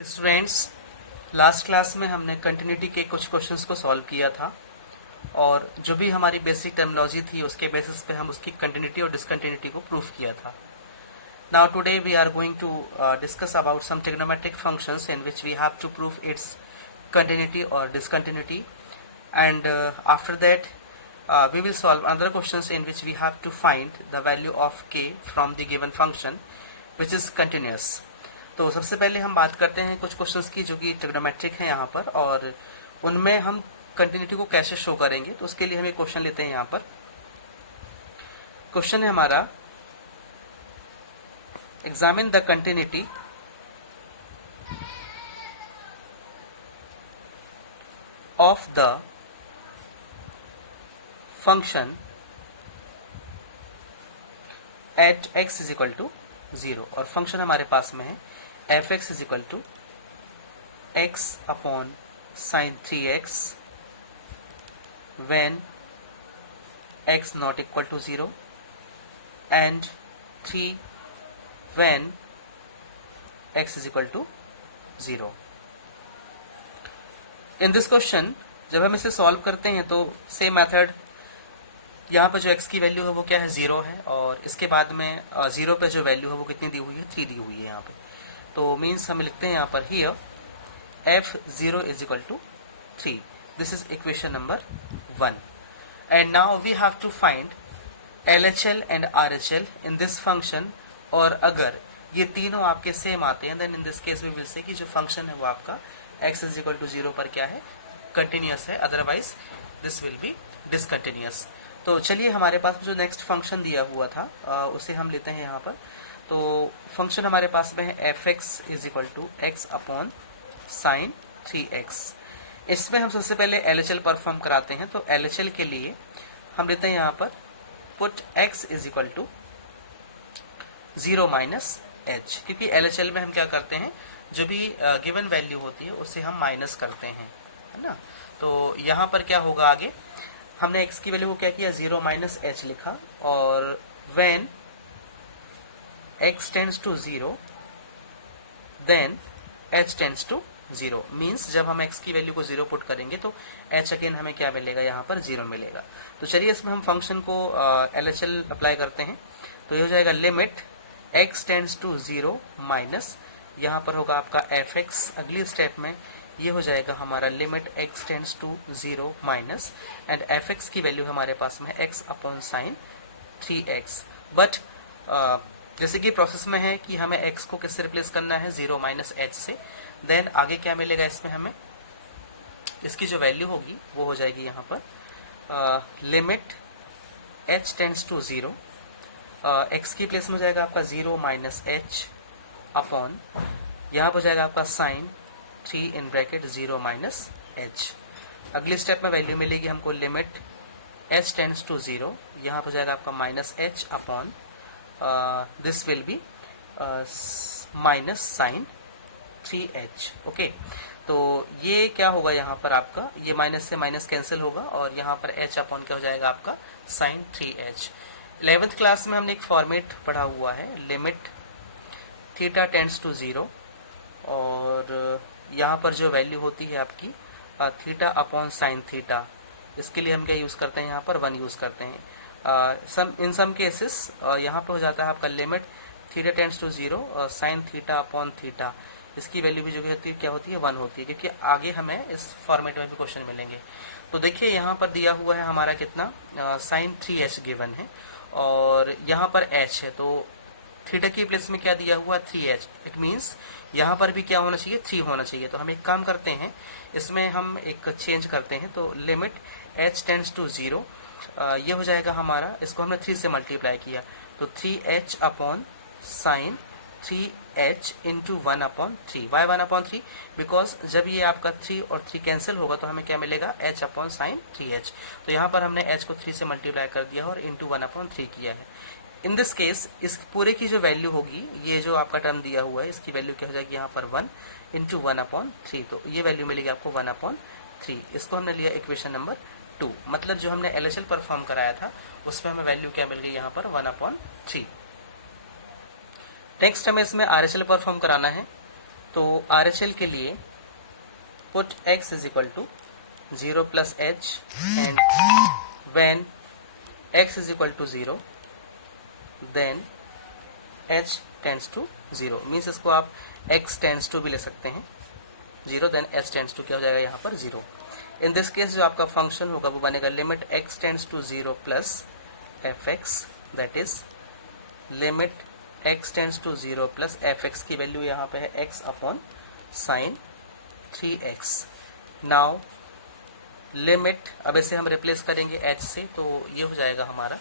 Students, last class में हमने continuity के कुछ क्वेश्चंस को सॉल्व किया था और जो भी हमारी बेसिक टर्मिनोलॉजी थी उसके बेसिस पे हम उसकी कंटिन्यूटी और डिसकंटिन्यूटी को प्रूफ किया था. Now today we are going to discuss about some trigonometric functions in which we have to proof its continuity or discontinuity, and after that we will solve other questions in which we have to find the value of k from the given function which is continuous. तो सबसे पहले हम बात करते हैं कुछ questions की जो कि ट्रिग्नोमेट्रिक हैं यहाँ पर, और उनमें हम कंटिन्यूटी को कैसे शो करेंगे. तो उसके लिए हम एक क्वेश्चन लेते हैं. यहाँ पर क्वेश्चन है हमारा, examine the continuity of the function at x is equal to 0. और फंक्शन हमारे पास में है f(x) is equal to x upon sin 3x when x not equal to 0 and 3 when x is equal to 0. In this question जब हम इसे solve करते हैं तो सेम मेथड, यहाँ पर जो x की वैल्यू है वो क्या है, 0 है, और इसके बाद में 0 पे जो वैल्यू है वो कितनी दी हुई है, 3 दी हुई है यहाँ पे. तो मीन्स हम लिखते हैं यहाँ पर here f0 is equal to 3. This is equation number 1. And now we have to find LHL and RHL in this function. और अगर ये तीनों आपके सेम आते हैं then in this case we will say कि जो फंक्शन है वो आपका x इज इक्वल टू 0 पर क्या है, कंटिन्यूअस है, otherwise this will B discontinuous. तो चलिए हमारे पास जो नेक्स्ट फंक्शन दिया हुआ था उसे हम लेते हैं यहाँ पर. तो फंक्शन हमारे पास में है f(x) is equal to x upon sine 3x. इसमें हम सबसे पहले LHL परफॉर्म कराते हैं. तो LHL के लिए हम लेते हैं यहाँ पर put x is equal to 0 minus h, क्योंकि LHL में हम क्या करते हैं, जो भी गिवन वैल्यू होती है उससे हम माइनस करते हैं, है ना. तो यहाँ पर क्या होगा, आगे हमने x की वैल्यू को क्या किया, 0 माइनस h लिखा, और when x tends to 0 then h tends to 0. Means जब हम x की वैल्यू को 0 पुट करेंगे तो h अगेन हमें क्या मिलेगा, यहाँ पर 0 मिलेगा. तो चलिए इसमें हम फंक्शन को LHL अप्लाई करते हैं. तो ये हो जाएगा limit x tends to 0 minus, यहाँ पर होगा आपका f(x). अगली स्टेप में ये हो जाएगा हमारा limit x tends to 0 minus, and f(x) की वैल्यू हमारे पास में x upon sine 3x. But जैसे कि प्रोसेस में है कि हमें x को किससे रिप्लेस करना है, 0 माइनस h से. देन आगे क्या मिलेगा इसमें हमें, इसकी जो वैल्यू होगी वो हो जाएगी यहाँ पर limit h tends to 0, x की प्लेस में हो जाएगा आपका 0 माइनस h अपॉन, यहाँ पर हो जाएगा आपका sine 3 in bracket 0 minus h. अगली स्टेप में वैल्यू मिलेगी हमको लिमिट h टेंड्स टू 0, यहाँ पर हो जाएगा आपका minus h upon this will be minus sine 3h. Okay, तो ये क्या होगा यहाँ पर आपका, ये माइनस से माइनस कैंसिल होगा और यहाँ पर h अपॉन क्या हो जाएगा आपका साइन 3h. 11th क्लास में हमने एक फॉर्मेट पढ़ा हुआ है, लिमिट थीटा टेंड्स टू 0, और यहाँ पर जो वैल्यू होती है आपकी थीटा अपॉन साइन थीटा, इसके लिए हम क्या यूज करते हैं, यहाँ पर 1 यूज करते हैं. इन सम केसेस यहाँ पर हो जाता है आपका limit theta tends to 0 sine theta upon theta, इसकी वैल्यू भी जो होती है क्या होती है, 1 होती है, क्योंकि आगे हमें इस फॉर्मेट में भी क्वेश्चन मिलेंगे. तो देखिए यहाँ पर दिया हुआ है हमारा कितना, साइन 3h गिवन है, और यहाँ पर h है, तो थीटा की प्लेस में क्या दिया हुआ, 3h. इट मीन्स यहाँ पर भी क्या होना चाहिए, 3 होना चाहिए. तो हम एक काम करते हैं, इसमें हम एक चेंज करते हैं. तो लिमिट h टेंड्स टू 0, ये हो जाएगा हमारा, इसको हमने 3 से मल्टीप्लाई किया, तो 3h upon sine 3h into 1 upon 3. वाई 1 अपॉन 3, बिकॉज जब ये आपका 3 और 3 कैंसिल होगा तो हमें क्या मिलेगा, h अपॉन साइन 3h. तो यहाँ पर हमने h को 3 से मल्टीप्लाई कर दिया और इंटू 1 अपॉन 3 किया है. इन दिस केस इस पूरे की जो वैल्यू होगी, ये जो आपका टर्म दिया हुआ है, इसकी वैल्यू क्या हो जाएगी यहाँ पर 1 इंटू 1 अपॉन 3. तो ये वैल्यू मिलेगी आपको 1 अपॉन 3. इसको हमने लिया इक्वेशन नंबर 2. मतलब जो हमने LHL परफॉर्म कराया था उसमें हमें वैल्यू क्या मिल गई यहाँ पर, 1 अपॉन 3. नेक्स्ट हमें इसमें RHL परफॉर्म कराना है. तो RHL के लिए put x is equal to 0 plus h and when x is equal to 0 then h tends to 0, means इसको आप x टेंड्स टू भी ले सकते हैं 0, देन h टेंड्स टू क्या हो जाएगा यहाँ पर 0। इन दिस केस जो आपका फंक्शन होगा वो बनेगा limit x tends to 0 plus fx, that is limit x tends to 0 plus fx की वैल्यू यहाँ पे है x upon sine 3x। Now limit, अब इसे हम रिप्लेस करेंगे h से, तो ये हो जाएगा हमारा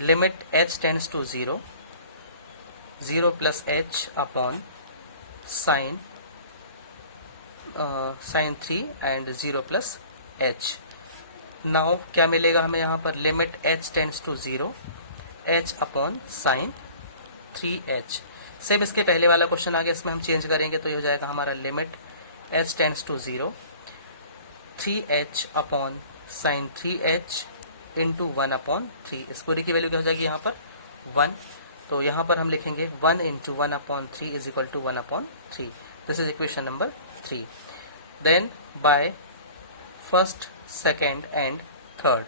limit h tends to 0 plus h upon sine 3 and 0 plus h। Now क्या मिलेगा हमें यहाँ पर, limit h tends to 0 h upon sine 3h। Same इसके पहले वाला क्वेश्चन आ गया, इसमें हम चेंज करेंगे तो ये हो जाएगा हमारा limit h tends to 0 3h upon sine 3h into 1 upon 3। इस पूरी की वैल्यू क्या हो जाएगी यहाँ पर 1, तो यहाँ पर हम लिखेंगे 1 into 1 upon 3 is equal to 1 upon 3। This is equation number 3। Then by first, second and third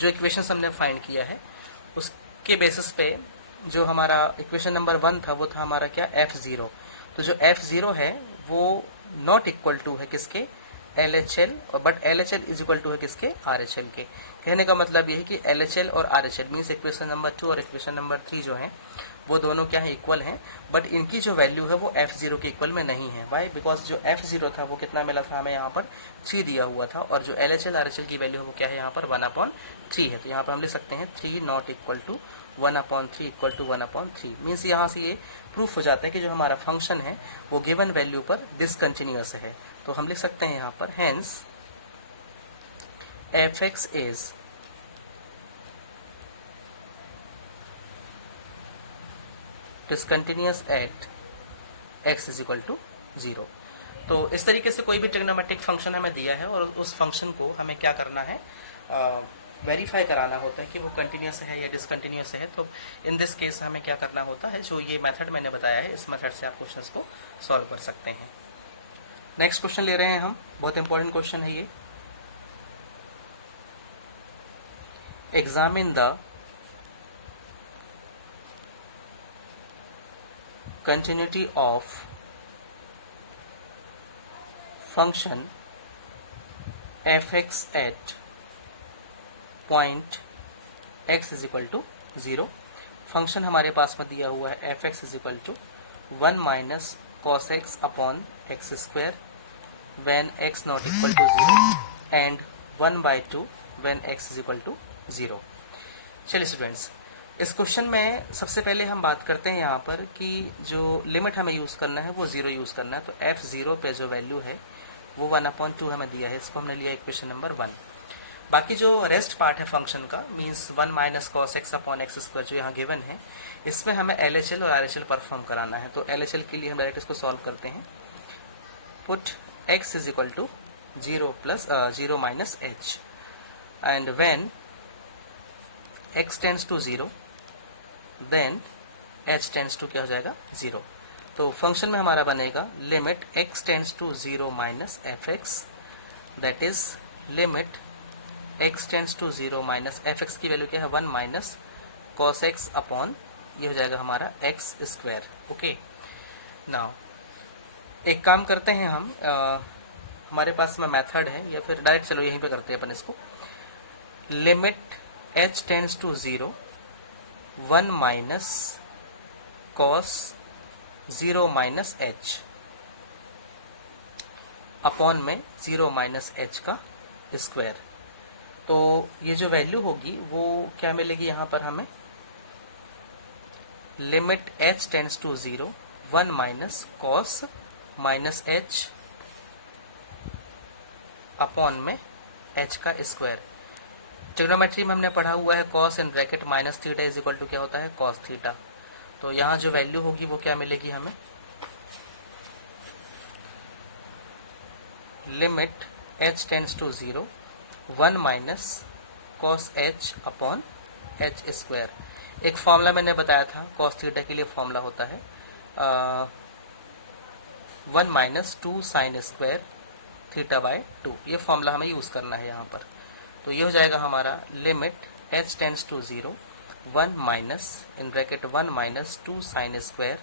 जो इक्वेशन हमने फाइंड किया है उसके बेसिस पे जो हमारा इक्वेशन नंबर 1 था वो था हमारा क्या, f0। तो जो f0 है वो नॉट इक्वल टू है किसके, LHL, और but LHL is equal to है किसके, RHL के। कहने का मतलब ये है कि LHL और RHL मीन्स इक्वेशन नंबर 2 और इक्वेशन नंबर 3 जो है वो दोनों क्या है, इक्वल हैं, बट इनकी जो वैल्यू है वो f0 के इक्वल में नहीं है। वाई, बिकॉज जो f0 था वो कितना मिला था हमें यहाँ पर 3 दिया हुआ था, और जो LHL RHL की वैल्यू है वो क्या है यहाँ पर 1/3 है। तो यहाँ पर हम लिख सकते हैं 3 not equal to 1/3 equal to 1/3। Means यहाँ से ये प्रूफ हो जाता है कि जो हमारा फंक्शन है वो गिवन वैल्यू पर डिसकंटिन्यूअस है। तो हम लिख सकते हैं यहाँ पर hence fx is discontinuous at x is equal to 0। तो इस तरीके से कोई भी ट्रिग्नोमेट्रिक फंक्शन हमें दिया है और उस फंक्शन को हमें क्या करना है, वेरीफाई कराना होता है कि वो कंटिन्यूअस है या डिसकंटिन्यूअस है। तो इन दिस केस हमें क्या करना होता है, जो ये मेथड मैंने बताया है इस मेथड से आप क्वेश्चंस को सॉल्व कर सकते हैं। नेक्स्ट क्वेश्चन ले रहे हैं हम, बहुत इंपॉर्टेंट क्वेश्चन है ये। Examine the continuity of function fx at point x is equal to 0। Function हमारे पास में दिया हुआ है fx is equal to 1 minus cos x upon x square when x not equal to 0 and 1/2 when x is equal to 0। चलिए students, इस question में सबसे पहले हम बात करते हैं यहाँ पर कि जो लिमिट हमें यूज करना है वो 0 यूज करना है। तो f0 पे जो वैल्यू है वो 1/2 हमें दिया है, इसको हमने लिया इक्वेशन नंबर 1। बाकी जो रेस्ट पार्ट है फंक्शन का means 1 minus cos x upon x square जो यहाँ गिवन है, इसमें हमें LHL और RHL परफॉर्म कराना है। तो LHL के लिए हम डायरेक्ट इसको सॉल्व करते हैं। Put x is equal to 0 minus h and when x tends to 0 then h tends to क्या हो जाएगा 0। तो फंक्शन में हमारा बनेगा limit x tends to 0 minus fx, that is limit x tends to 0 minus fx की value क्या है 1 माइनस cos x अपॉन ये हो जाएगा हमारा x स्क्वायर। ओके, नाउ एक काम करते हैं हम, हमारे पास में मेथड है या फिर डायरेक्ट चलो यहीं पे करते हैं अपन इसको। Limit h tends to 0 1 minus cos 0 minus h upon में 0 माइनस h का स्क्वायर। तो ये जो वैल्यू होगी वो क्या मिलेगी यहाँ पर हमें, limit h tends to 0 1 minus cos minus h upon में h का स्क्वायर। ट्रिग्नोमेट्री में हमने पढ़ा हुआ है cos in bracket minus theta is equal to क्या होता है cos थीटा। तो यहाँ जो वैल्यू होगी वो क्या मिलेगी हमें, limit h tends to 0 1 minus cos h upon h square. एक फॉर्मूला मैंने बताया था कॉस थीटा के लिए, फॉर्मूला होता है 1 minus 2 sine square theta by 2। ये फॉर्मूला हमें यूज करना है यहाँ पर। तो ये हो जाएगा हमारा limit h tends to 0 1 minus in bracket 1 minus 2 sine square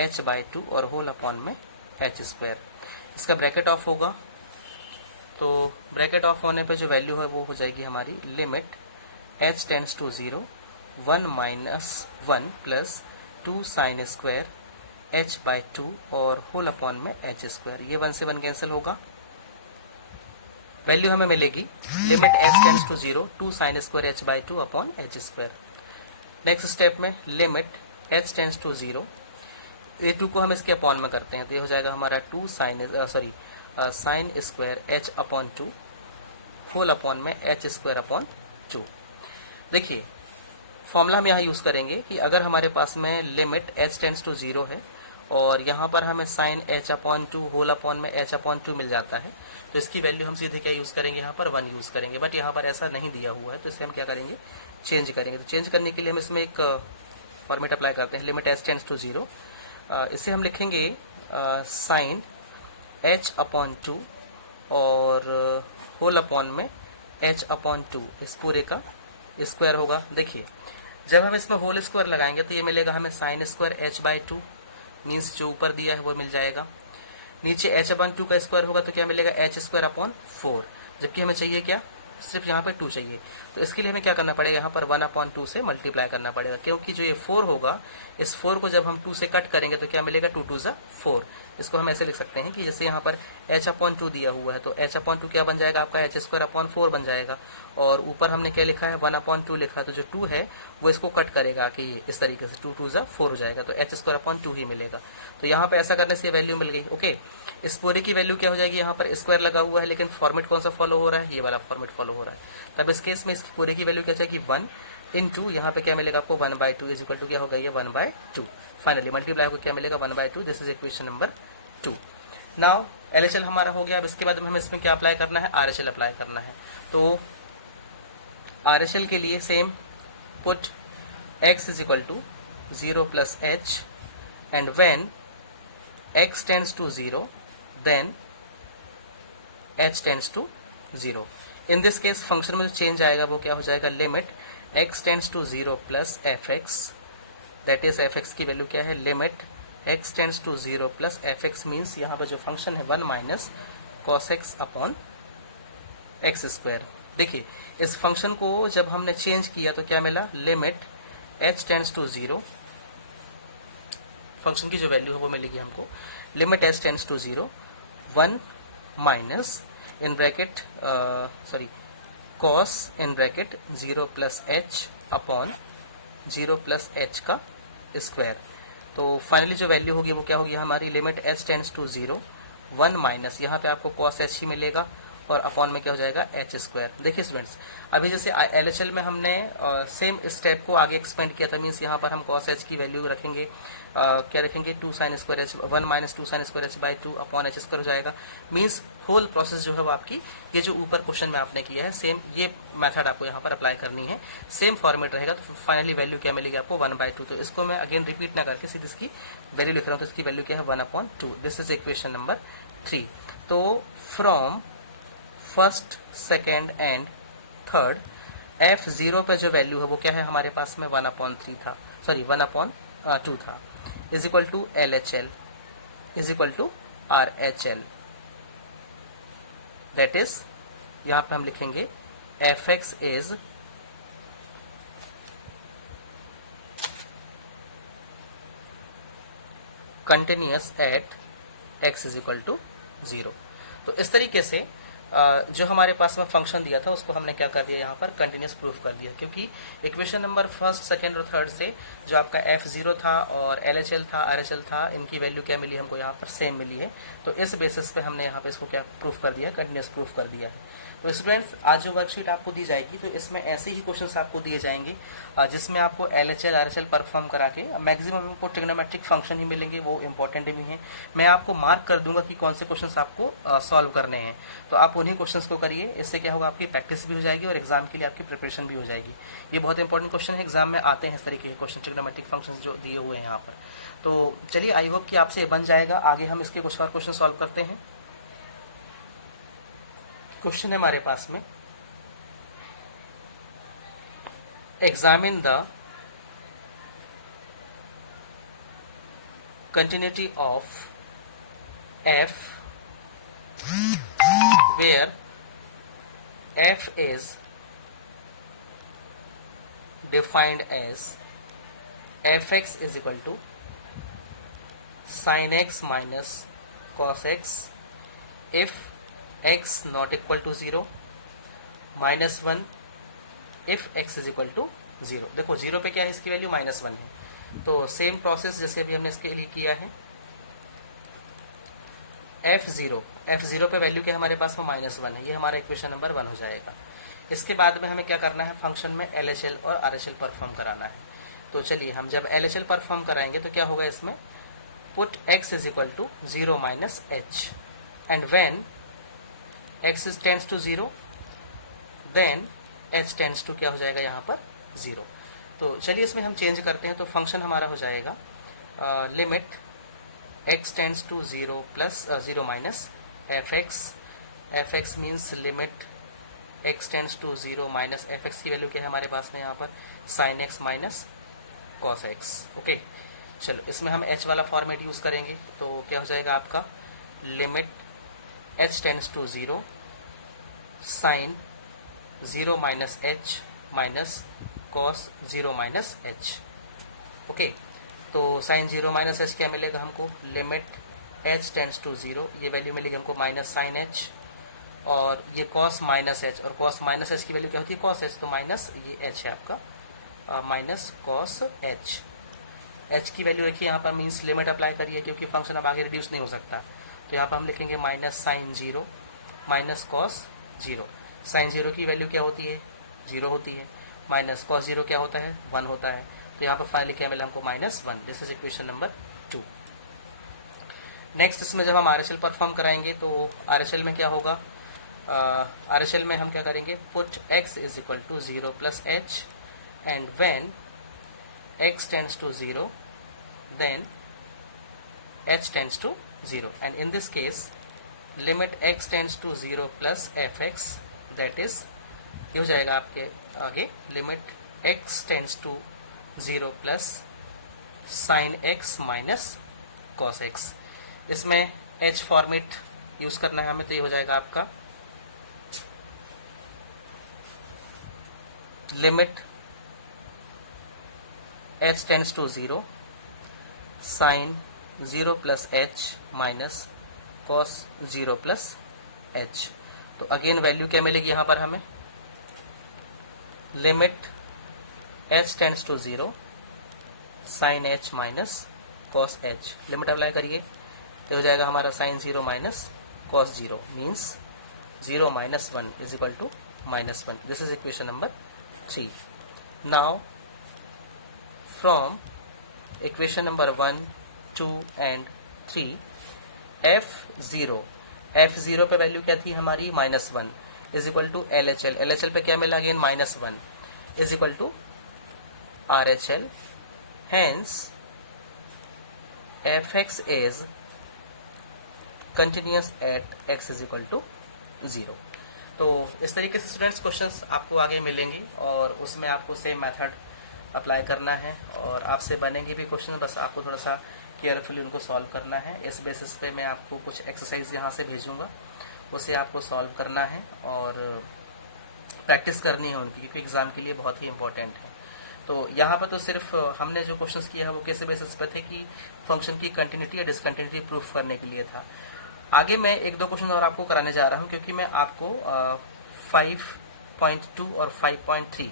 h by 2 और होल अपॉन में h स्क्वायर। इसका ब्रैकेट ऑफ होगा, तो ब्रैकेट ऑफ होने पे जो वैल्यू है वो हो जाएगी हमारी limit h tends to 0 1 minus 1 plus 2 sine square h by 2 और होल अपॉन में h स्क्वायर। ये 1 से 1 कैंसिल होगा, वैल्यू हमें मिलेगी limit h tends to 0 2 sine square h by 2 upon h square. Next step में लिमिट h टेंड्स टू 0, ये 2 को हम इसके अपॉन में करते हैं, तो ये हो जाएगा हमारा 2 sine sine square h upon 2 whole upon में h स्क्वायर अपॉन 2। देखिए फॉर्मूला हम यहाँ यूज करेंगे कि अगर हमारे पास में लिमिट h टेंड्स टू 0 है और यहाँ पर हमें sine h upon 2 whole upon में h अपॉन 2 मिल जाता है, तो इसकी वैल्यू हम सीधे क्या यूज करेंगे, यहाँ पर 1 यूज करेंगे। बट यहाँ पर ऐसा नहीं दिया हुआ है, तो इसे हम क्या करेंगे, चेंज करेंगे। तो चेंज करने के लिए हम इसमें एक फॉर्मेट अप्लाई करते हैं, लिमिट h टेंड्स टू 0। इसे हम लिखेंगे साइन h अपॉन 2 और होल अपॉन में h अपॉन 2, इस पूरे का स्क्वायर होगा। देखिए जब हम इसमें होल स्क्वायर लगाएंगे तो ये मिलेगा हमें sine square h by 2, means जो ऊपर दिया है वो मिल जाएगा। नीचे h अपॉन 2 का स्क्वायर होगा तो क्या मिलेगा, h स्क्वायर अपॉन 4, जबकि हमें चाहिए क्या, सिर्फ यहाँ पे 2 चाहिए। तो इसके लिए हमें क्या करना पड़ेगा, यहाँ पर 1 अपॉन 2 से मल्टीप्लाई करना पड़ेगा, क्योंकि जो ये 4 होगा, इस 4 को जब हम 2 से कट करेंगे तो क्या मिलेगा, 2 2 ज़ा 4। इसको हम ऐसे लिख सकते हैं कि जैसे यहाँ पर h अपॉन 2 दिया हुआ है, तो h अपॉन 2 क्या बन जाएगा आपका, h स्क्वायर अपॉन 4 बन जाएगा। और ऊपर हमने क्या लिखा है, 1 अपॉन 2 लिखा है, तो जो 2 है वो इसको कट करेगा कि इस तरीके से 2 2 ज़ा 4 हो जाएगा, तो h स्क्वायर अपॉन 2 ही मिलेगा। तो यहाँ पे ऐसा करने से वैल्यू मिल गई। ओके, इस पूरे की वैल्यू क्या हो जाएगी, यहाँ पर स्क्वायर लगा हुआ है लेकिन फॉर्मेट कौन सा फॉलो हो रहा है, ये वाला फॉर्मेट फॉलो हो रहा है। तब इस केस में इसकी पूरे की वैल्यू क्या जाएगी, 1 इंटू यहाँ पे क्या मिलेगा आपको 1 बाय 2 इज इक्वल टू क्या होगा, ये 1 बाय 2। फाइनली मल्टीप्लाई होकर क्या मिलेगा, 1 by 2। This is equation number 2। Now LHL हमारा हो गया। अब इसके बाद हमें इसमें क्या अप्लाई करना है, RHL अप्लाई करना है। तो RHL के लिए same, put x is equal to 0 plus h and when x tends to 0 then h tends to 0। In this case function में जो चेंज आएगा वो क्या हो जाएगा, limit x tends to 0 plus fx, that is fx की value क्या है, limit x tends to 0 plus fx, means यहाँ पर जो फंक्शन है 1 minus cos x upon x square. देखिए इस फंक्शन को जब हमने चेंज किया तो क्या मिला, limit h tends to 0, function की जो वैल्यू है वो मिलेगी हमको, limit h tends to 0 1 minus in bracket cos in bracket 0 plus h upon 0 plus h का स्क्वायर। तो फाइनली जो वैल्यू होगी वो क्या होगी हमारी, limit h tends to 0 1 minus, यहाँ पे आपको cos h ही मिलेगा और अपॉन में क्या हो जाएगा, h स्क्वायर। देखिए स्टूडेंट्स, अभी जैसे LHL में हमने सेम स्टेप को आगे एक्सपेंड किया था, मीन्स यहाँ पर हम cos h की वैल्यू रखेंगे, क्या रखेंगे, 2 sine square h 1 minus 2 sine square h by 2 upon h square हो जाएगा। मीन्स होल प्रोसेस जो है वो आपकी ये जो ऊपर क्वेश्चन में आपने किया है सेम ये मेथड आपको यहाँ पर अप्लाई करनी है, सेम फॉर्मेट रहेगा। तो फाइनली वैल्यू क्या मिलेगी आपको, 1/2। तो इसको मैं अगेन रिपीट ना करके सीधे इसकी वैल्यू लिख रहा हूँ, तो इसकी वैल्यू क्या है, 1/2। This is equation number 3। तो from first, second and third f0 पे जो वैल्यू है वो क्या है हमारे पास में 1/3 था, सॉरी 1/2 था, is equal to LHL is equal to RHL। That is यहां पे हम लिखेंगे fx is continuous at x is equal to 0। तो इस तरीके से जो हमारे पास में फंक्शन दिया था उसको हमने क्या कर दिया, यहाँ पर कंटिन्यूअस प्रूफ कर दिया, क्योंकि इक्वेशन नंबर फर्स्ट, सेकंड और थर्ड से जो आपका f0 था और LHL था, RHL था, इनकी वैल्यू क्या मिली हमको यहाँ पर सेम मिली है। तो इस बेसिस पे हमने यहाँ पे इसको क्या प्रूफ कर दिया, कंटिन्यूअस प्रूफ कर दिया है। तो स्टूडेंट्स आज जो वर्कशीट आपको दी जाएगी तो इसमें ऐसे ही क्वेश्चंस आपको दिए जाएंगे जिसमें आपको LHL RHL परफॉर्म करा के मैक्सिमम आपको ट्रिग्नोमेट्रिक फंक्शन ही मिलेंगे, वो इंपॉर्टेंट भी हैं। मैं आपको मार्क कर दूंगा कि कौन से क्वेश्चंस आपको सॉल्व करने हैं, तो आप उन्हीं क्वेश्चंस को करिए। इससे क्या होगा, आपकी प्रैक्टिस भी हो जाएगी और एग्जाम के लिए आपकी प्रिपरेशन भी हो जाएगी। ये बहुत इंपॉर्टेंट क्वेश्चन है, एग्जाम में आते हैं इस तरीके के क्वेश्चन, ट्रिग्नोमेट्रिक फंक्शन जो दिए हुए हैं यहाँ पर। तो चलिए, आई होप कि आपसे बन जाएगा। आगे हम इसके कुछ और क्वेश्चन सॉल्व करते हैं। क्वेश्चन है हमारे पास में, examine the continuity of f where f is defined as fx is equal to sin x minus cos x if x not equal to 0, minus 1 if x is equal to 0। देखो 0 पे क्या है, इसकी value -1 है। तो same process जैसे अभी हमने इसके लिए किया है। f0 पे वैल्यू क्या हमारे पास में -1 है, ये हमारा इक्वेशन नंबर 1 हो जाएगा। इसके बाद में हमें क्या करना है, फंक्शन में LHL और RHL परफॉर्म कराना है। तो चलिए, हम जब LHL परफॉर्म कराएंगे तो क्या होगा, इसमें put x is equal to 0 minus h and when x tends to 0 then h tends to क्या हो जाएगा यहाँ पर 0। तो चलिए इसमें हम चेंज करते हैं। तो फंक्शन हमारा हो जाएगा limit x tends to 0 plus 0 minus fx means limit x tends to 0 minus fx की वैल्यू क्या है हमारे पास में यहाँ पर sin x minus cos x। Okay, चलो इसमें हम h वाला फॉर्मेट यूज करेंगे। तो क्या हो जाएगा आपका limit h tends to 0 sin 0 minus h minus cos 0 minus h। Okay, तो sin 0 माइनस h क्या मिलेगा हमको, लिमिट h टेंड्स टू 0, ये वैल्यू मिलेगी हमको माइनस sin h, और ये cos माइनस h, और cos माइनस h की वैल्यू क्या होती है cos h, तो माइनस ये h है आपका माइनस cos h। h की वैल्यू रखिए यहाँ पर, मीन्स लिमिट अप्लाई करिए क्योंकि फंक्शन अब आगे रिड्यूस नहीं हो सकता। तो यहाँ पर हम लिखेंगे minus sin 0 minus cos 0। sin 0 की वैल्यू क्या होती है, 0 होती है, माइनस cos 0 क्या होता है, 1 होता है। तो यहाँ पर फाइनली क्या मिला हमको -1। This is equation number 2। Next इसमें जब हम RHL परफॉर्म कराएंगे तो RHL में क्या होगा, RHL में हम क्या करेंगे, put x is equal to 0 plus h and when x tends to 0 then h tends to 0 and in this case limit x tends to 0 plus fx that is ये हो जाएगा आपके आगे limit x tends to 0 plus sin x minus cos x। इसमें h format use करना है हमें, तो ये हो जाएगा आपका limit h tends to 0 sin 0 plus h minus cos 0 plus h। तो अगेन वैल्यू क्या मिलेगी यहाँ पर हमें, limit h tends to 0 sin h minus cos h। Limit apply करिए तो हो जाएगा हमारा sin 0 minus cos 0 means 0 minus 1 is equal to -1। This is equation number 3। Now from equation number 1, 2 and 3 f0 पे वैल्यू क्या थी हमारी -1 इज इक्वल टू LHL पे क्या मिला again -1 is equal to RHL, hence fx is continuous at x is equal to 0। तो इस तरीके से स्टूडेंट्स क्वेश्चंस आपको आगे मिलेंगे और उसमें आपको सेम मेथड अप्लाई करना है और आपसे बनेंगे भी क्वेश्चन, बस आपको थोड़ा सा केयरफुली उनको सॉल्व करना है। इस बेसिस पे मैं आपको कुछ एक्सरसाइज यहाँ से भेजूंगा, उसे आपको सॉल्व करना है और प्रैक्टिस करनी है उनकी, क्योंकि एग्जाम के लिए बहुत ही इंपॉर्टेंट है। तो यहाँ पर तो सिर्फ हमने जो क्वेश्चंस किया है वो किस बेसिस पे थे कि फंक्शन की कंटिन्यूटी या डिसकंटिन्यूटी प्रूफ करने के लिए था। आगे मैं 1-2 क्वेश्चन और आपको कराने जा रहा हूँ, क्योंकि मैं आपको 5.2 और 5.3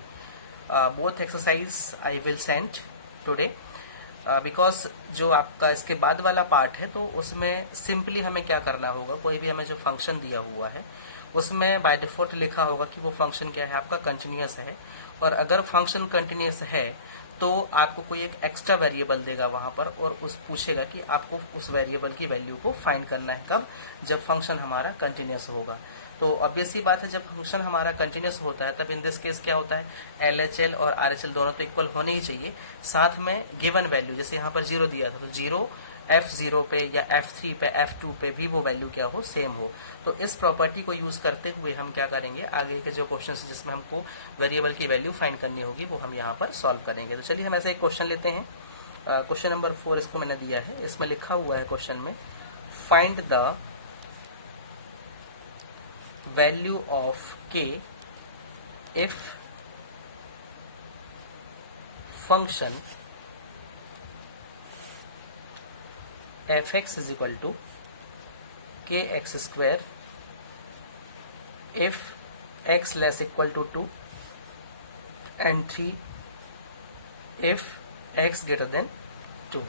both exercise I will send today, because जो आपका इसके बाद वाला पार्ट है तो उसमें सिंपली हमें क्या करना होगा, कोई भी हमें जो फंक्शन दिया हुआ है उसमें बाय डिफॉल्ट लिखा होगा कि वो फंक्शन क्या है आपका कंटिन्यूअस है, और अगर फंक्शन कंटिन्यूअस है तो आपको कोई एक एक्स्ट्रा वेरिएबल देगा वहां पर, और उस पूछेगा कि आपको उस वेरिएबल की वैल्यू को फाइंड करना है कब, जब फंक्शन हमारा कंटिन्यूअस होगा। तो ऑब्वियस सी बात है, जब फंक्शन हमारा कंटिन्यूअस होता है तब इन दिस केस क्या होता है, LHL और RHL दोनों तो इक्वल होने ही चाहिए, साथ में गिवन वैल्यू, जैसे यहाँ पर 0 दिया था तो 0 F0 पे या F3 पे F2 पे भी वो वैल्यू क्या हो, सेम हो। तो इस प्रॉपर्टी को यूज करते हुए हम क्या करेंगे, आगे के जो क्वेश्चन जिसमें हमको वेरिएबल की वैल्यू फाइंड करनी होगी वो हम यहाँ पर सॉल्व करेंगे। तो चलिए हम ऐसा एक क्वेश्चन लेते हैं। क्वेश्चन नंबर 4 इसको मैंने दिया है, इसमें लिखा हुआ है क्वेश्चन में, find the value of k if function fx is equal to kx square if x less equal to 2 and 3 if x greater than 2।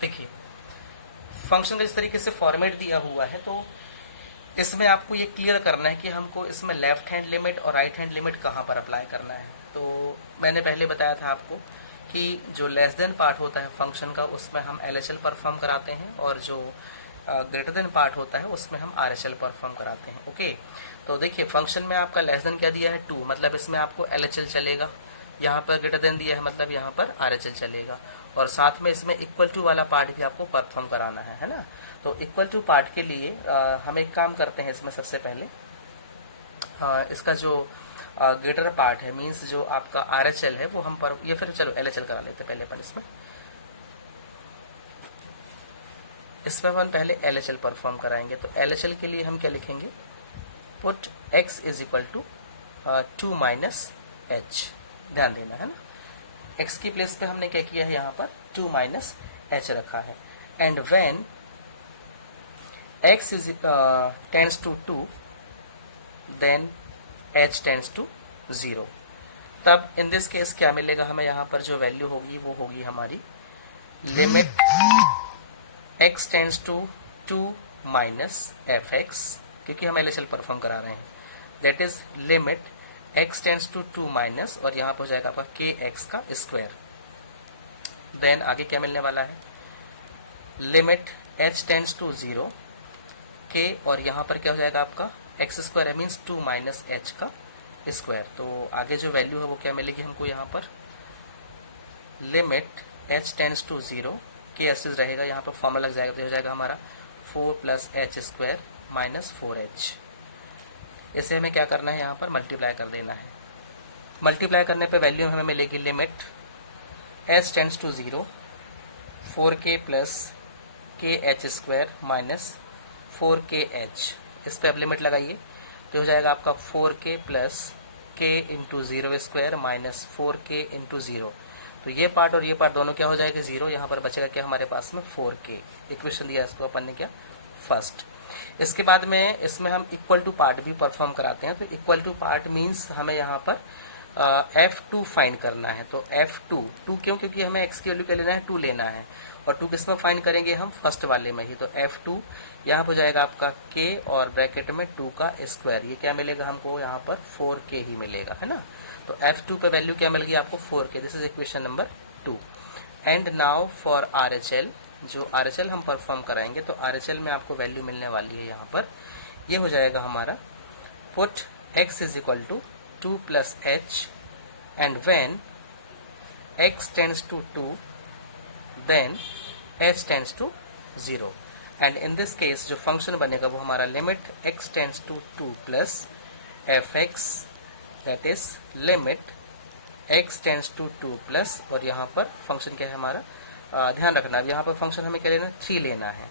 देखिए फंक्शन का इस तरीके से फॉर्मेट दिया हुआ है, तो इसमें आपको ये क्लियर करना है कि हमको इसमें लेफ्ट हैंड लिमिट और राइट हैंड लिमिट कहाँ पर अप्लाई करना है। तो मैंने पहले बताया था आपको कि जो लेस देन पार्ट होता है फंक्शन का उसमें हम LHL परफॉर्म कराते हैं, और जो ग्रेटर देन पार्ट होता है उसमें हम RHL परफॉर्म कराते हैं। ओके, तो देखिए फंक्शन में आपका लेस देन क्या दिया है 2, मतलब इसमें आपको LHL चलेगा, यहाँ पर ग्रेटर देन दिया है मतलब यहाँ पर RHL चलेगा, और साथ में इसमें इक्वल टू वाला पार्ट भी आपको परफॉर्म कराना है ना। तो इक्वल टू पार्ट के लिए हम एक काम करते हैं, इसमें सबसे पहले इसका जो ग्रेटर पार्ट है मींस जो आपका RHL है वो हम पर, या फिर चलो LHL करा लेते हैं पहले अपन इसमें हम पहले LHL परफॉर्म कराएंगे। तो LHL के लिए हम क्या लिखेंगे, put x is equal to 2 minus h, ध्यान देना है ना, x की प्लेस पे हमने क्या किया है यहाँ पर 2 माइनस h रखा है, and when x is tends to 2 then h tends to 0, तब इन दिस केस क्या मिलेगा हमें, यहाँ पर जो वैल्यू होगी वो होगी हमारी limit x tends to 2 minus fx, क्योंकि हम LHL परफॉर्म करा रहे हैं, that is limit x tends to 2 minus, और यहाँ पर हो जाएगा आपका kx का स्क्वायर। देन आगे क्या मिलने वाला है, limit h tends to 0 k, और यहाँ पर क्या हो जाएगा आपका x स्क्वायर है मीन्स 2 माइनस h का स्क्वायर। तो आगे जो वैल्यू है वो क्या मिलेगी हमको, यहाँ पर limit h tends to 0, k s रहेगा, यहाँ पर फॉर्मूला लग जाएगा, तो हो जाएगा हमारा 4 plus h square minus 4h। इसे हमें क्या करना है, यहाँ पर मल्टीप्लाई कर देना है। मल्टीप्लाई करने पे वैल्यू हमें मिलेगी limit h tends to 0 4k plus kh square minus 4kh, इस पे अब लिमिट लगाइए तो हो जाएगा आपका 4k plus k into 0 square minus 4k into 0। तो ये पार्ट और ये पार्ट दोनों क्या हो जाएगा 0, यहाँ पर बचेगा क्या हमारे पास में 4k। इक्वेशन दिया इसको अपन ने क्या फर्स्ट। इसके बाद में इसमें हम इक्वल टू पार्ट भी परफॉर्म कराते हैं। तो इक्वल टू पार्ट मीन्स हमें यहाँ पर F2 फाइंड करना है। तो F2 क्यों, क्योंकि हमें x की वैल्यू क्या लेना है 2 लेना है, और 2 किस में फाइंड करेंगे हम फर्स्ट वाले में ही। तो F2 यहाँ हो जाएगा आपका k और ब्रैकेट में 2 का स्क्वायर, ये क्या मिलेगा हमको यहाँ पर 4k ही मिलेगा, है ना। तो F2 पे वैल्यू क्या मिल गई आपको 4k, this is equation number 2। And now for RHL, जो RHL हम परफॉर्म कराएंगे तो RHL में आपको वैल्यू मिलने वाली है यहाँ पर, ये हो जाएगा हमारा put x is equal to 2 plus h, and when x tends to 2 then h tends to 0, and in this case जो फंक्शन बनेगा वो हमारा limit x tends to 2 plus fx, that is limit x tends to 2 plus, और यहाँ पर function क्या है हमारा, ध्यान रखना यहाँ पर फंक्शन हमें क्या लेना 3 लेना है।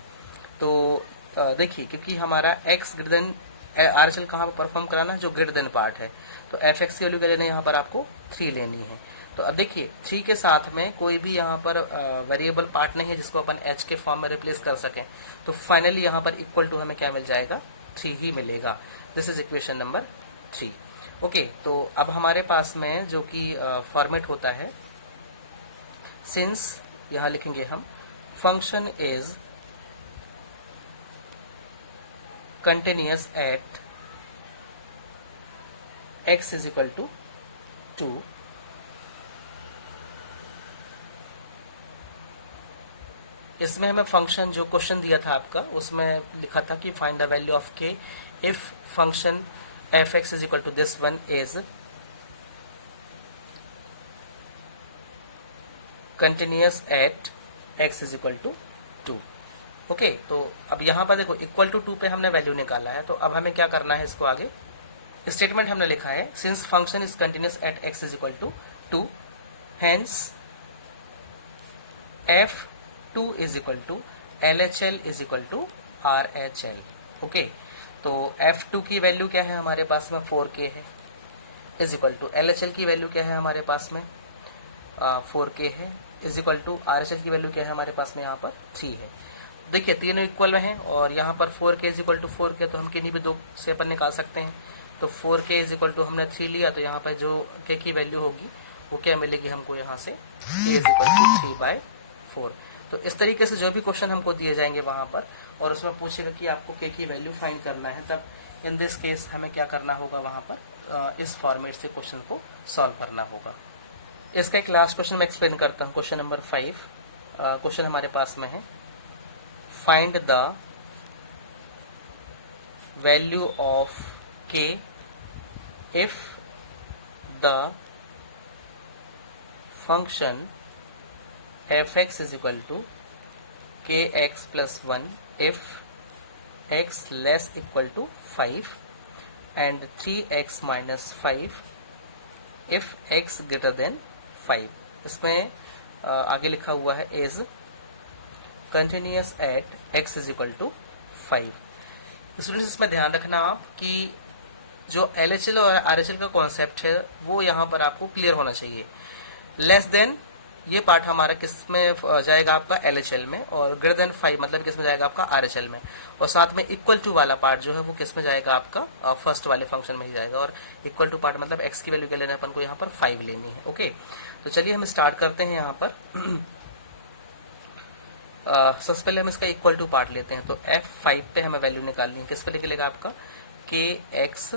तो देखिए क्योंकि हमारा x ग्रेटर देन RHL कहाँ पर परफॉर्म कराना है, जो ग्रेटर देन पार्ट है, तो fx की वैल्यू क्या लेना है यहाँ पर आपको 3 लेनी है। तो अब देखिए 3 के साथ में कोई भी यहाँ पर वेरिएबल पार्ट नहीं है जिसको अपन h के फॉर्म में रिप्लेस कर सकें, तो फाइनली यहाँ पर इक्वल टू हमें क्या मिल जाएगा 3 ही मिलेगा। This is equation number 3। Okay, तो अब हमारे पास में जो कि फॉर्मेट होता है, सिंस यहाँ लिखेंगे हम function is continuous at x is equal to 2, इसमें हमें फंक्शन जो क्वेश्चन दिया था आपका उसमें लिखा था कि find the value of k if function f x is equal to this one is continuous at x is equal to 2। Okay, तो अब यहाँ पर देखो इक्वल टू 2 पे हमने वैल्यू निकाला है, तो अब हमें क्या करना है, इसको आगे स्टेटमेंट हमने लिखा है since function is continuous at x is equal to 2 hence f2 is equal to LHL is equal to RHL। Okay, तो f2 की वैल्यू क्या है हमारे पास में 4k है, इज इक्वल टू LHL की वैल्यू क्या है हमारे पास में 4k है, इज इक्वल टू RHL की वैल्यू क्या है हमारे पास में यहाँ पर 3 है। देखिए तीनों इक्वल में हैं और यहाँ पर 4k is equal to 4k, तो हम किन्हीं भी दो से अपन निकाल सकते हैं। तो 4k इज इक्वल टू हमने 3 लिया, तो यहाँ पर जो k की वैल्यू होगी वो क्या मिलेगी हमको यहाँ से k इज इक्वल टू 3/4। तो इस तरीके से जो भी क्वेश्चन हमको दिए जाएंगे वहां पर और उसमें पूछेगा कि आपको k की वैल्यू फाइंड करना है, तब इन दिस केस हमें क्या करना होगा वहां पर इस फॉर्मेट से क्वेश्चन को सॉल्व करना होगा। इसका एक लास्ट क्वेश्चन मैं एक्सप्लेन करता हूँ। क्वेश्चन नंबर 5 क्वेश्चन हमारे पास में है find the value of k if the function fx is equal to kx plus 1 if x less equal to 5 and 3x minus 5 if x greater than 5। इसमें आगे लिखा हुआ है is continuous at x is equal to 5। Students इसमें ध्यान रखना आप कि जो LHL और RHL का कॉन्सेप्ट है वो यहाँ पर आपको क्लियर होना चाहिए। लेस देन ये पार्ट हमारा किस में जाएगा आपका LHL में, और ग्रेटर देन 5 मतलब किस में जाएगा आपका RHL में, और साथ में इक्वल टू वाला पार्ट जो है वो किस में जाएगा आपका फर्स्ट वाले फंक्शन में ही जाएगा। और इक्वल टू पार्ट मतलब x की वैल्यू क्या लेना है अपन को यहाँ पर 5 लेनी है। ओके, तो चलिए हम स्टार्ट करते हैं यहाँ पर। सबसे पहले हम इसका इक्वल टू पार्ट लेते हैं। तो f5 पे हमें वैल्यू निकालनी है, किस पे निकलेगा आपका kx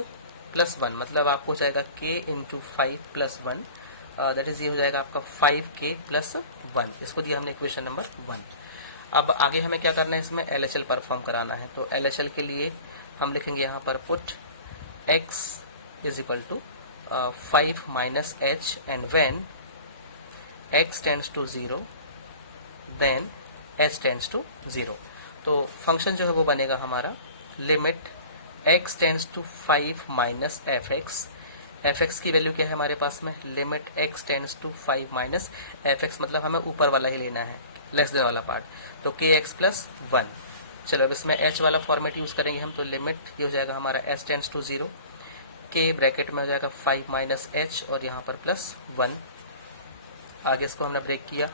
प्लस 1, मतलब आपको जाएगा k into 5 plus 1, that is ये हो जाएगा आपका 5k प्लस 1। इसको दिया हमने इक्वेशन नंबर 1। अब आगे हमें क्या करना है, इसमें LHL परफॉर्म कराना है। तो LHL के लिए हम लिखेंगे यहाँ पर put x is equal to 5 minus h and when x tends to 0 then h tends to 0। तो फंक्शन जो है वो बनेगा हमारा limit x tends to 5 minus fx की वैल्यू क्या है हमारे पास में, limit x tends to 5 minus fx, मतलब हमें ऊपर वाला ही लेना है, लेस देन वाला पार्ट। तो kx प्लस 1। चलो अब इसमें h वाला फॉर्मेट यूज करेंगे हम। तो लिमिट ये हो जाएगा हमारा h tends to 0, k bracket में हो जाएगा 5 माइनस h और यहाँ पर प्लस 1। आगे इसको हमने ब्रेक किया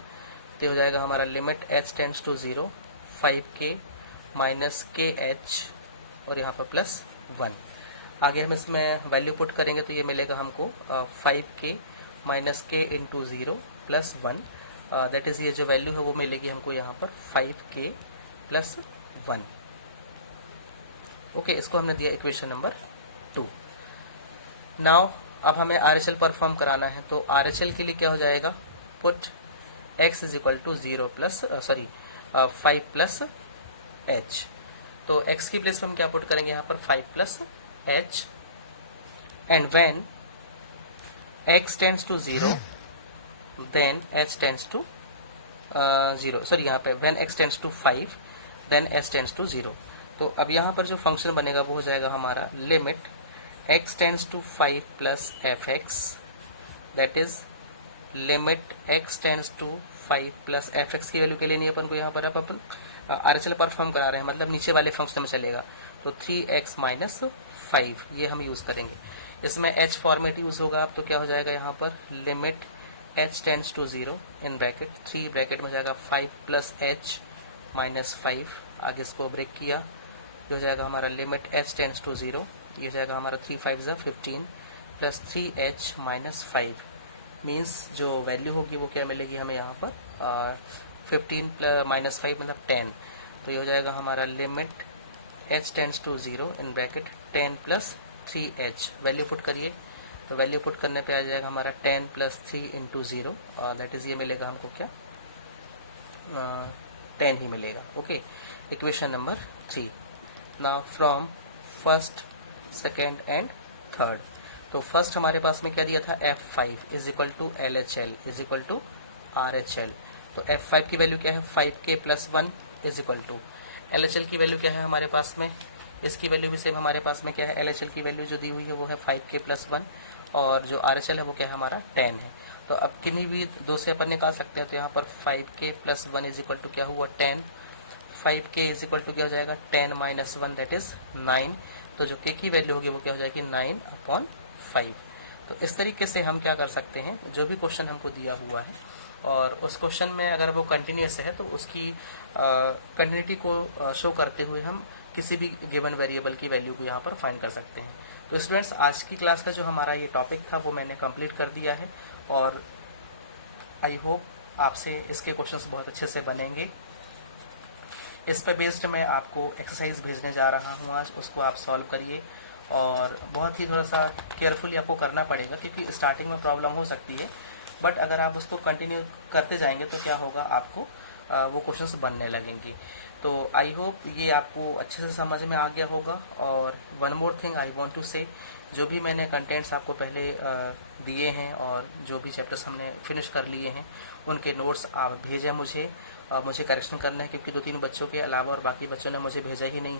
तो हो जाएगा हमारा limit h tends to 0, 5k minus kh और यहाँ पर प्लस 1। आगे हम इसमें वैल्यू पुट करेंगे तो ये मिलेगा हमको 5k minus k into 0 plus 1, that is ये जो वैल्यू है वो मिलेगी हमको यहाँ पर 5k प्लस 1। ओके, इसको हमने दिया इक्वेशन नंबर 2। नाउ अब हमें RHL परफॉर्म कराना है। तो RHL के लिए क्या हो जाएगा, put x is equal to 0 plus 5 plus h। तो x की प्लेस में हम क्या पुट करेंगे यहाँ पर 5 plus h and when x tends to 0 then h tends to 0, sorry यहाँ पे when x tends to 5 then h tends to 0। तो अब यहाँ पर जो फंक्शन बनेगा वो हो जाएगा हमारा limit x tends to 5 plus fx, that is limit x tends to 5 plus fx की वैल्यू के लिए नहीं अपन को यहाँ पर अपन RHL परफॉर्म करा रहे हैं, मतलब नीचे वाले फंक्शन में चलेगा। तो 3x माइनस 5 ये हम यूज करेंगे। इसमें h फॉर्मेट यूज होगा। अब तो क्या हो जाएगा यहाँ पर limit h tends to 0 in bracket 3 bracket में जाएगा 5 प्लस h माइनस 5। आगे इसको ब्रेक किया ये हो जाएगा हमारा लिमिट h टेंड्स टू 0, ये हो जाएगा हमारा 3 5 15 प्लस 3h माइनस 5, मीन्स जो वैल्यू होगी वो क्या मिलेगी हमें यहाँ पर 15 प्लस माइनस 5 मतलब 10। तो ये हो जाएगा हमारा limit h tends to 0 in bracket 10 plus 3h value put करिए। तो वैल्यू पुट करने पे आ जाएगा हमारा 10 प्लस 3 इंटू 0 और दैट इज ये मिलेगा हमको क्या 10 ही मिलेगा। ओके, equation number 3। Now from first, second and third, तो फर्स्ट हमारे पास में क्या दिया था F5 is equal to LHL is equal to RHL। तो F5 की वैल्यू क्या है 5K plus 1 is equal to LHL की वैल्यू क्या है हमारे पास में, इसकी वैल्यू भी सेम हमारे पास में क्या है LHL की वैल्यू जो दी हुई है वो है 5K प्लस 1 और जो RHL है वो क्या है हमारा 10 है। तो अब किन्हीं भी दो से अपन निकाल सकते हैं। तो यहाँ पर 5K plus 1 is equal to क्या हुआ 10, 5K इज इक्वल टू क्या हो जाएगा 10 माइनस 1 दैट इज 9। तो जो K की वैल्यू होगी वो क्या हो जाएगी 9/5। तो इस तरीके से हम क्या कर सकते हैं, जो भी क्वेश्चन हमको दिया हुआ है और उस क्वेश्चन में अगर वो कंटिन्यूस है तो उसकी कंटिन्यूटी को शो करते हुए हम किसी भी गिवन वेरिएबल की वैल्यू को यहाँ पर फाइंड कर सकते हैं। तो स्टूडेंट्स, आज की क्लास का जो हमारा ये टॉपिक था वो मैंने कंप्लीट कर दिया है और आई होप आपसे इसके क्वेश्चंस बहुत अच्छे से बनेंगे। इस पे बेस्ड मैं आपको एक्सरसाइज भेजने जा रहा हूँ आज, उसको आप सॉल्व करिए और बहुत ही थोड़ा सा केयरफुली आपको करना पड़ेगा क्योंकि स्टार्टिंग में प्रॉब्लम हो सकती है, बट अगर आप उसको कंटिन्यू करते जाएंगे तो क्या होगा आपको वो क्वेश्चंस बनने लगेंगे। तो आई होप ये आपको अच्छे से समझ में आ गया होगा। और one more thing I want to say, जो भी मैंने कंटेंट्स आपको पहले दिए हैं और जो भी चैप्टर्स हमने फिनिश कर लिए हैं उनके नोट्स आप भेजें मुझे, मुझे करेक्शन करना है क्योंकि 2-3 बच्चों के अलावा और बाकी बच्चों ने मुझे भेजा ही नहीं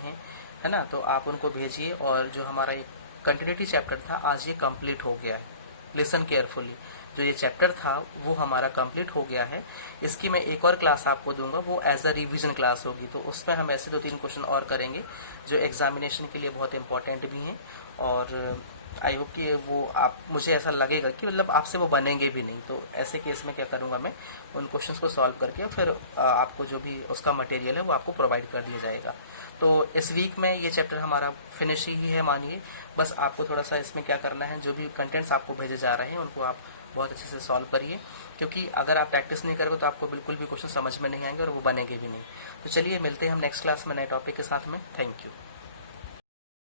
है ना। तो आप उनको भेजिए और जो हमारा ये कंटिन्यूटी चैप्टर था आज ये कंप्लीट हो गया है। लिसन केयरफुली, जो ये चैप्टर था वो हमारा कंप्लीट हो गया है। इसकी मैं एक और क्लास आपको दूंगा, वो एज अ रिवीजन क्लास होगी। तो उसमें हम ऐसे 2-3 क्वेश्चन और करेंगे जो एग्जामिनेशन के लिए बहुत इंपॉर्टेंट भी हैं और आई होप कि वो आप, मुझे ऐसा लगेगा कि मतलब आपसे वो बनेंगे भी नहीं। तो ऐसे केस में क्या करूंगा, मैं उन क्वेश्चंस को सॉल्व करके फिर आपको जो भी उसका मटेरियल है वो आपको प्रोवाइड कर दिया जाएगा। तो इस वीक में ये चैप्टर हमारा फिनिश ही है मानिए। बस आपको थोड़ा सा इसमें क्या करना है, जो भी कंटेंट्स आपको भेजे जा रहे हैं उनको आप बहुत अच्छे से सॉल्व करिए क्योंकि अगर आप प्रैक्टिस नहीं करोगे तो आपको बिल्कुल भी क्वेश्चन समझ में नहीं आएंगे और वो बनेंगे भी नहीं। तो चलिए मिलते हैं हम नेक्स्ट क्लास में नए टॉपिक के साथ में। Thank you.